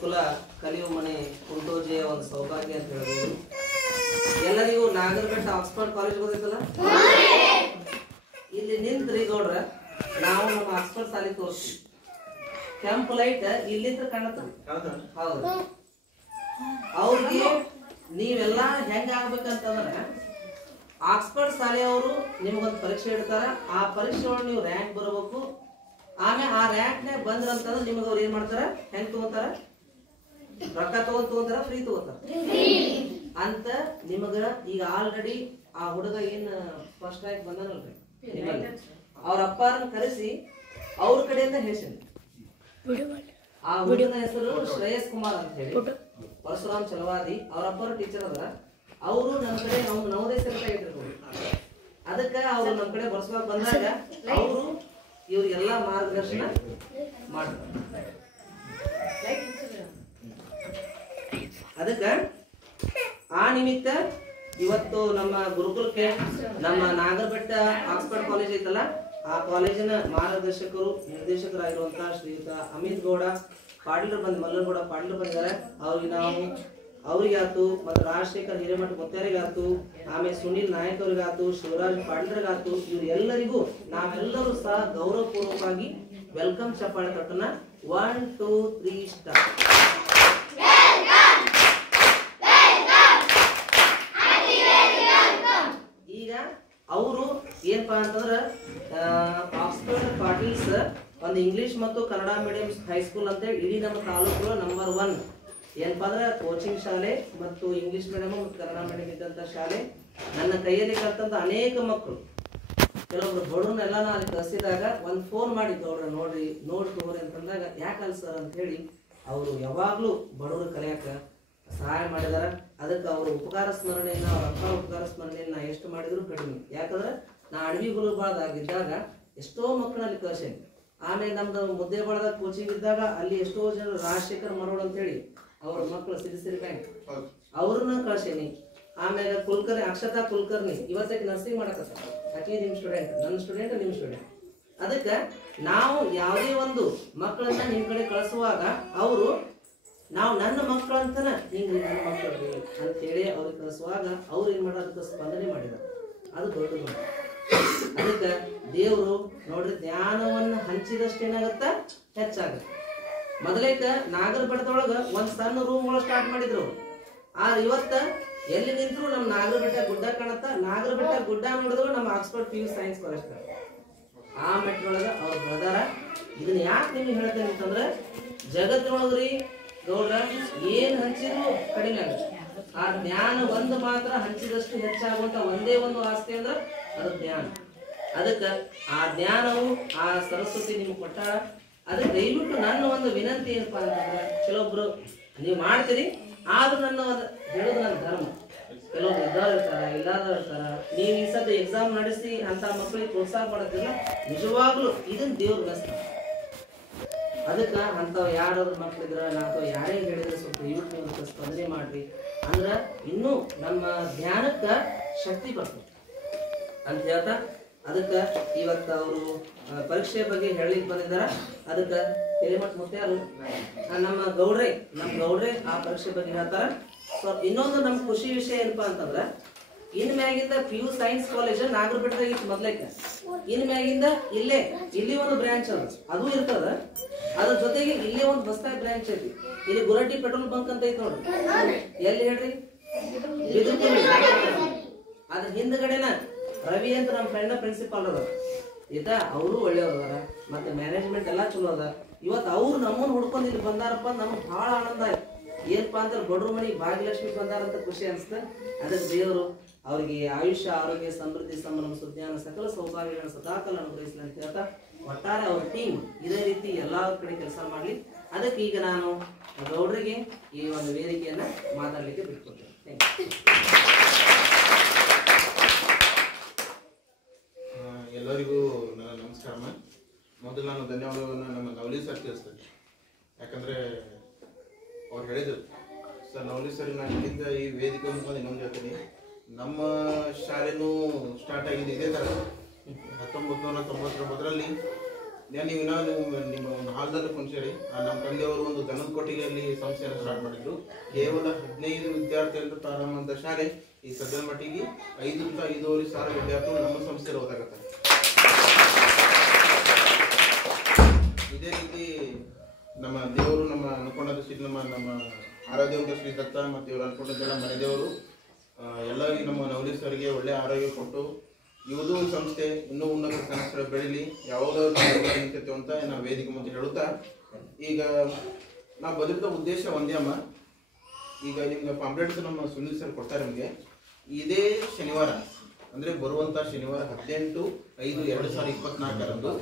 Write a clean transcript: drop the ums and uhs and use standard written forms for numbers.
ಗುರುಕುಲ ಕಲಿಯುವ ಮನೆ ಕುಂಟೋಜೆಯ ಒಂದು ಸೌಭಾಗ್ಯ ಅಂತ ಹೇಳ್ಬೋದು. ಎಲ್ಲರಿಗೂ ನಾಗರಬೆಟ್ಟ ಆಕ್ಸ್ಫರ್ಡ್ ಕಾಲೇಜ್ ಗೊತ್ತೈತಲ್ಲ, ಇಲ್ಲಿ ನಿಂತ್ರಿ ಗೌಡ್ರ ನಾವು ನಮ್ಮ ಆಕ್ಸ್ಫರ್ಡ್ ಶಾಲೆ ತೋರಿಸ್ತೀವಿ. ಕೆಂಪು ಲೈಟ್ ಇಲ್ಲಿಂದ ಕಾಣುತ್ತೆ. ಹೌದು, ಅವ್ರಿಗೆ ನೀವೆಲ್ಲ ಹೆಂಗ ಆಗ್ಬೇಕಂತಂದ್ರೆ ಆಕ್ಸ್ಫರ್ಡ್ ಶಾಲೆಯವರು ನಿಮ್ಗೊಂದು ಪರೀಕ್ಷೆ ಇಡ್ತಾರ. ಆ ಪರೀಕ್ಷೆ ಒಳಗೆ ನೀವು ರ್ಯಾಂಕ್ ಬರಬೇಕು. ಆಮೇಲೆ ಆ ರ್ಯಾಂಕ್ನಾಗ ಬಂದ್ರಂತಂದ್ರೆ ನಿಮಗೆ ಅವ್ರು ಏನ್ ಮಾಡ್ತಾರ, ಹೆಂಗ್ ತಗೋತಾರ, ರೊಕ್ಕ ತಗೋತಾರ, ಫ್ರೀ ತಗೋತಾರ ಅಂತ. ನಿಮಗ ಈಗ ಆಲ್ರೆಡಿ ಆ ಹುಡುಗ ಏನ್ ಫಸ್ಟ್ ರ್ಯಾಂಕ್ ಬಂದನಲ್ರಿ, ಅವ್ರ ಅಪ್ಪಾರನ್ನ ಕರೆಸಿ ಅವ್ರ ಕಡೆಯಿಂದ ಹೇಳ್ಸೇನೆ. ಆ ಹುಡುಗನ ಹೆಸರು ಶ್ರೇಯಸ್ ಕುಮಾರ್ ಅಂತ ಹೇಳಿ, ಪರಶುರಾಮ್ ಚಲವಾದಿ. ಅವ್ರ ಅಪ್ಪರು ಟೀಚರ್ ಅದ. ಅವರು ನಮ್ಮ ಕಡೆ ಅವ್ನು ನವೋದಯ ಸೆಲೆಕ್ಟ್ ಆಗಿರ್ಬೋದು. ಅದಕ್ಕ ಅವ್ರು ನಮ್ಮ ಕಡೆ ಬರ್ಸ್ಕೊಳಕ್ ಬಂದಾಗ ಅವರು ಇವ್ರಿಗೆಲ್ಲ ಮಾರ್ಗದರ್ಶನ ಮಾಡ್ತಾರೆ. ಅದಕ್ಕ ಆ ನಿಮಿತ್ತ ಇವತ್ತು ನಮ್ಮ ಗುರುಕುಲಕ್ಕೆ ನಮ್ಮ ನಾಗರಬೆಟ್ಟ ಆಕ್ಸ್ಫರ್ಡ್ ಕಾಲೇಜ್ ಐತಲ್ಲ, ಆ ಕಾಲೇಜಿನ ಮಾರ್ಗದರ್ಶಕರು ನಿರ್ದೇಶಕರಾಗಿರುವಂತಹ ಶ್ರೀಯುತ ಅಮಿತ್ ಗೌಡ ಪಾಟೀಲರು ಮಲ್ಲನಗೌಡ ಪಾಟೀಲರು ಬಂದಿದ್ದಾರೆ. ಅವ್ರಿಗೆ ನಾವು ಅವ್ರಿಗಾತು, ಮತ್ತು ರಾಜಶೇಖರ್ ಹಿರೇಮಠ ಮುತ್ಯಾರಿಗಾತು, ಆಮೇಲೆ ಸುನಿಲ್ ನಾಯಕ್ ಅವ್ರಿಗಾತು, ಶಿವರಾಜ್ ಪಾಟೀಲರಿಗಾತು, ಇವ್ರು ಎಲ್ಲರಿಗೂ ನಾವೆಲ್ಲರೂ ಸಹ ಗೌರವಪೂರ್ವಕವಾಗಿ ವೆಲ್ಕಮ್ ಚಪ್ಪಾಳೆ ತಟ್ಟನ. 1 2 3 ಸ್ಟಾರ್ಟ್. ಈಗ ಅವರು ಏನಪ್ಪಾ ಅಂತಂದ್ರ ಆಕ್ಸ್ಫರ್ಡ್ ಪಾಟೀಲ್ಸ್ ಒಂದು ಇಂಗ್ಲಿಷ್ ಮತ್ತು ಕನ್ನಡ ಮೀಡಿಯಂ ಹೈಸ್ಕೂಲ್ ಅಂತ ಇಡೀ ನಮ್ಮ ತಾಲೂಕು ನಂಬರ್ 1 ಏನಪ್ಪಾ ಅಂದ್ರೆ ಕೋಚಿಂಗ್ ಶಾಲೆ ಮತ್ತು ಇಂಗ್ಲಿಷ್ ಮೀಡಿಯಂ ಮತ್ತು ಕನ್ನಡ ಮೀಡಿಯಂ ಇದ್ದಂತ ಶಾಲೆ. ನನ್ನ ಕೈಯಲ್ಲಿ ಕಲ್ತಂತ ಅನೇಕ ಮಕ್ಕಳು, ಕೆಲವೊಬ್ರು ಬಡವ್ರನ್ನೆಲ್ಲ ನಾನು ಅಲ್ಲಿ ಕಲಿಸಿದಾಗ ಒಂದು ಫೋನ್ ಮಾಡಿದ್ದು ಅವ್ರ ನೋಡಿ ತಗೋರಿ ಅಂತಂದಾಗ ಯಾಕಲ್ಲ ಸರ್ ಅಂತ ಹೇಳಿ ಅವರು ಯಾವಾಗ್ಲೂ ಬಡವರು ಕಲಿಯಾಕ ಸಹಾಯ ಮಾಡಿದಾರ. ಅದಕ್ಕೆ ಅವ್ರ ಉಪಕಾರ ಸ್ಮರಣೆಯನ್ನ, ಅವ್ರ ಅಪ್ಪ ಉಪಕಾರ ಸ್ಮರಣೆಯನ್ನ ನಾ ಎಷ್ಟು ಮಾಡಿದ್ರು ಕಡಿಮೆ. ಯಾಕಂದ್ರೆ ನಾ ಅಡವಿ ಗುರುಬಾಳದಾಗಿದ್ದಾಗ ಎಷ್ಟೋ ಮಕ್ಕಳಲ್ಲಿ ಕಳ್ಸೇನಿ. ಆಮೇಲೆ ನಮ್ದು ಮುದ್ದೇಬಾಳದಾಗ ಕೋಚಿಂಗ್ ಇದ್ದಾಗ ಅಲ್ಲಿ ಎಷ್ಟೋ ಜನ ರಾಜಶೇಖರ್ ಮರೋಡ್ ಅಂತ ಹೇಳಿ ಅವ್ರ ಮಕ್ಕಳು ಸಿರಿಸಿರಿ ಬ್ಯಾಂಕ್ ಅವ್ರನ್ನ ಕಳ್ಸೇನಿ. ಆಮೇಲೆ ಕುಲಕರ್ಣಿ ಅಕ್ಷತಾ ಕುಲಕರ್ಣಿ ಇವತ್ತಕ್ಕೆ ನರ್ಸಿಂಗ್ ಮಾಡಕತ್ತ, ಆಕೆ ನಿಮ್ ಸ್ಟೂಡೆಂಟ್, ನನ್ನ ಸ್ಟೂಡೆಂಟ್, ನಿಮ್ ಸ್ಟೂಡೆಂಟ್. ಅದಕ್ಕೆ ನಾವು ಯಾವುದೇ ಒಂದು ಮಕ್ಕಳನ್ನ ನಿಮ್ ಕಡೆ ಕಳಿಸುವಾಗ ಅವರು ನಾವು ನನ್ನ ಮಕ್ಕಳಂತನ ಹಿಂಗ್ರಿ ನನ್ನ ಮಕ್ಕಳು ಅಂತೇಳಿ ಅವ್ರಿಗೆ ಕಳಿಸುವಾಗ ಅವ್ರು ಏನ್ ಮಾಡೋ ಅದಕ್ಕೆ ಸ್ಪಂದನೆ ಮಾಡಿದಾರೆ. ಅದು ದೊಡ್ಡ ಗುಣ. ಅದಕ್ಕೆ ದೇವರು ನೋಡ್ರಿ ಜ್ಞಾನವನ್ನ ಹಂಚಿದಷ್ಟೇನಾಗತ್ತ, ಹೆಚ್ಚಾಗತ್ತೆ. ಮೊದಲೇಕ ನಾಗರಬೆಟ್ಟದೊಳಗ ಒಂದ್ ಸಣ್ಣ ರೂಮ್ ಒಳಗೆ ಸ್ಟಾರ್ಟ್ ಮಾಡಿದ್ರು. ಇವತ್ತ ಎಲ್ಲಿ ನಿಂತರು ನಮ್ ನಾಗರಬೆಟ್ಟ ಗುಡ್ಡ ಕಾಣತ್ತ. ನಾಗರಬೆಟ್ಟ ಗುಡ್ಡ ನೋಡಿದ್ರು ನಮ್ಮ ಆಕ್ಸ್ಫರ್ಡ್ PU ಸೈನ್ಸ್ ಕಾಲೇಜ್ ಆ ಮೆಟ್ರೊಳಗ ಅವ್ರ ಬ್ರದರ. ಇದನ್ನ ಯಾಕೆ ನಿಮ್ಗೆ ಹೇಳ್ತೇನೆ ಅಂತಂದ್ರೆ ಜಗತ್ತಿನೊಳಗ್ರಿ ಗೌಡ್ರ ಏನ್ ಹಂಚಿದ್ರು ಕಡಿಮೆ ಆಗುತ್ತೆ. ಆ ಜ್ಞಾನ ಒಂದು ಮಾತ್ರ ಹಂಚಿದಷ್ಟು ಹೆಚ್ಚಾಗುವಂತ ಒಂದೇ ಒಂದು ಆಸ್ತಿ ಅಂದ್ರ ಅದು ಜ್ಞಾನ. ಅದಕ್ಕ ಆ ಜ್ಞಾನವು ಆ ಸರಸ್ವತಿ ನಿಮ್ಗೆ ಕೊಟ್ಟಾಳ. ಅದಕ್ಕೆ ದಯವಿಟ್ಟು ನನ್ನ ಒಂದು ವಿನಂತಿ ಏನಪ್ಪಾ ಅಂತಂದ್ರೆ, ಕೆಲವೊಬ್ರು ನೀವು ಮಾಡ್ತೀರಿ ಆದ್ರೂ ನನ್ನ ಹೇಳೋದು ನನ್ನ ಧರ್ಮ. ಕೆಲವೊಬ್ರು ಇದ್ದವ್ರು ಇರ್ತಾರ, ಇಲ್ಲಾದವ್ರು ಇರ್ತಾರ. ನೀವು ಈ ಸದ್ಯ ಎಕ್ಸಾಮ್ ನಡೆಸಿ ಅಂತ ಮಕ್ಕಳಿಗೆ ಪ್ರೋತ್ಸಾಹ ಮಾಡೋದಿಲ್ಲ. ನಿಜವಾಗ್ಲೂ ಇದನ್ನ ದೇವ್ರ ಬೆಸ್ತ. ಅದಕ್ಕ ಅಂತವ್ ಯಾರಾದ್ರೂ ಮಕ್ಳಿದ್ರ ಅಥವಾ ಯಾರೇ ಹೇಳಿದ್ರೆ ಸ್ವಲ್ಪ ಯೂಟ್ಯೂಬ್ ಸ್ಪಂದನೆ ಮಾಡ್ರಿ. ಅಂದ್ರ ಇನ್ನೂ ನಮ್ಮ ಜ್ಞಾನಕ್ಕ ಶಕ್ತಿ ಬರ್ತದೆ ಅಂತ ಹೇಳ್ತಾ, ಅದಕ್ಕ ಇವತ್ತ ಅವರು ಪರೀಕ್ಷೆ ಬಗ್ಗೆ ಹೇಳಲಿಕ್ಕೆ ಬಂದಿದ್ದಾರ. ಅದಕ್ಕ ಹಿರೇಮಠ ಮುತ್ಯಾರು ನಮ್ಮ ಗೌಡ್ರೆ ಆ ಪರೀಕ್ಷೆ ಬಗ್ಗೆ ಹೇಳ್ತಾರ. ಸೊ ಇನ್ನೊಂದು ನಮ್ ಖುಷಿ ವಿಷಯ ಏನಪ್ಪಾ ಅಂತಂದ್ರ, ಇನ್ ಮ್ಯಾಗಿಂದ PU ಸೈನ್ಸ್ ಕಾಲೇಜ್ ನಾಗರಬೆಟ್ಟದಾಗ ಇತ್ತು ಮೊದ್ಲೇಕ. ಇನ್ ಮ್ಯಾಗಿಂದ ಇಲ್ಲಿ ಒಂದು ಬ್ರಾಂಚ್ ಅದು ಇರ್ತದ. ಅದ್ರ ಜೊತೆಗೆ ಇಲ್ಲೇ ಒಂದು ಹೊಸದಾಗಿ ಬ್ರಾಂಚ್ ಐತಿ. ಇಲ್ಲಿ ಗುರಟಿ ಪೆಟ್ರೋಲ್ ಬಂಕ್ ಅಂತ ಐತಿ ನೋಡ್ರಿ. ಎಲ್ಲಿ ಹೇಳ್ರಿ, ಅದ್ರ ಹಿಂದ್ಗಡೆನ ರವಿ ಅಂತ ನಮ್ಮ ಫ್ರೆಂಡ್ ಪ್ರಿನ್ಸಿಪಾಲ್ ಅದ ಆಯ್ತಾ. ಅವರು ಒಳ್ಳೆಯವ್ರ, ಮತ್ತೆ ಮ್ಯಾನೇಜ್ಮೆಂಟ್ ಎಲ್ಲಾ ಚಲೋ ಅದ. ಇವತ್ತು ಅವ್ರು ನಮ್ಮನ್ನ ಹುಡ್ಕೊಂಡ್ ಇಲ್ಲಿ ಬಂದಾರಪ್ಪ, ನಮ್ಗೆ ಬಹಳ ಆನಂದ ಆಯ್ತು. ಏನಪ್ಪಾ ಅಂದ್ರೆ ಬಡ್ರ ಮನೆಗೆ ಭಾಗ್ಯಲಕ್ಷ್ಮಿ ಬಂದಾರಂತ ಖುಷಿ ಅನ್ಸ್ತ. ಅದಕ್ಕೆ ದೇವರು ಅವ್ರಿಗೆ ಆಯುಷ್ಯ, ಆರೋಗ್ಯ, ಸಮೃದ್ಧಿ, ಸಂಭ್ರಮ, ಸುಜ್ಞಾನ, ಸಕಲ ಸೌಭಾಗ್ಯಗಳನ್ನು ಸದಾಕಾಲ ಅನುಗ್ರಹಿಸಲಿ ಅಂತ ಹೇಳ್ತಾ, ಒಟ್ಟಾರೆ ಅವ್ರ ಟೀಮ್ ಇದೇ ರೀತಿ ಎಲ್ಲಾ ಕಡೆ ಕೆಲಸ ಮಾಡ್ಲಿ. ಅದಕ್ಕೆ ಈಗ ನಾನು ಗೌಡ್ರಿಗೆ ಈ ಒಂದು ವೇದಿಕೆಯನ್ನ ಮಾತಾಡ್ಲಿಕ್ಕೆ ಬಿಟ್ಕೊಡ್ತೇನೆ. ಎಲ್ಲರಿಗೂ ನನ್ನ ನಮಸ್ಕಾರ. ಮೊದಲು ನಾನು ಧನ್ಯವಾದಗಳನ್ನು ನಮ್ಮ ನವಲಿ ಸರ್ ತಿಳಿಸ್ತೇನೆ. ಯಾಕಂದರೆ ಅವ್ರು ಹೇಳಿದರು ಸರ್, ನವಲಿ ಸರ್ ನಾನು ಇಲ್ಲಿಂದ ಈ ವೇದಿಕೆ ಮುಖಾಂತರ ಇನ್ನೊಂದು ಹೇಳ್ತೀನಿ. ನಮ್ಮ ಶಾಲೆನೂ ಸ್ಟಾರ್ಟ್ ಆಗಿದೆ ಇದೇ ಥರ 1999ರಲ್ಲಿ ನೀವು ಇನ್ನೂ ನಿಮ್ಮ ಒಂದು ಹಾಲ್ದಲ್ಲಿ ಕುಂಚೇರಿ ನಮ್ಮ ತಂದೆಯವರು ಒಂದು ದನದ ಕೊಟ್ಟಿಗೆಯಲ್ಲಿ ಸಂಸ್ಥೆಯನ್ನು ಸ್ಟಾರ್ಟ್ ಮಾಡಿದ್ರು. ಕೇವಲ 15 ವಿದ್ಯಾರ್ಥಿಗಳಿಂದ ಪ್ರಾರಂಭ ಶಾಲೆ ಈ ಸದ್ಯದ ಮಟ್ಟಿಗೆ 5 ರಿಂದ 5.5 ಸಾವಿರ ವಿದ್ಯಾರ್ಥಿಗಳು ನಮ್ಮ ಸಂಸ್ಥೆಯಲ್ಲಿ ಓದಾಗತ್ತಾರೆ. ಇದೇ ರೀತಿ ನಮ್ಮ ದೇವರು ನಮ್ಮ ಅನ್ಕೊಂಡದ್ದು ಶ್ರೀ ನಮ್ಮ ಆರಾಧ್ಯವಂತ ಶ್ರೀ ದತ್ತ ಮತ್ತು ಇವರು ಅನ್ಕೊಂಡದ್ದೆಲ್ಲ ಮನೆ ದೇವರು ಎಲ್ಲರಿಗೂ ನಮ್ಮ ನವಲೀಸ್ ಅವರಿಗೆ ಒಳ್ಳೆ ಆರೋಗ್ಯ ಕೊಟ್ಟು ಇವುದು ಸಂಸ್ಥೆ ಇನ್ನೂ ಉನ್ನತ ಸ್ಥಾನಕ್ಕೆ ಬೆಳೀಲಿ, ಯಾವುದಾದ್ರು ನಿಂತೈತೆ ಅಂತ ನಾವು ವೇದಿಕೆ ಮುಂದೆ ಹೇಳುತ್ತಾ, ಈಗ ನಾವು ಬದುಕಿದ ಉದ್ದೇಶ ಒಂದೇ ಅಮ್ಮ. ಈಗ ನಿಮ್ಗೆ ಪಾಂಪ್ಲೆಟ್ಸ್ ನಮ್ಮ ಸುನೀಲ್ ಸರ್ ಕೊಡ್ತಾರೆ ನಿಮಗೆ. ಇದೇ ಶನಿವಾರ ಅಂದರೆ ಬರುವಂಥ ಶನಿವಾರ 18/5/2024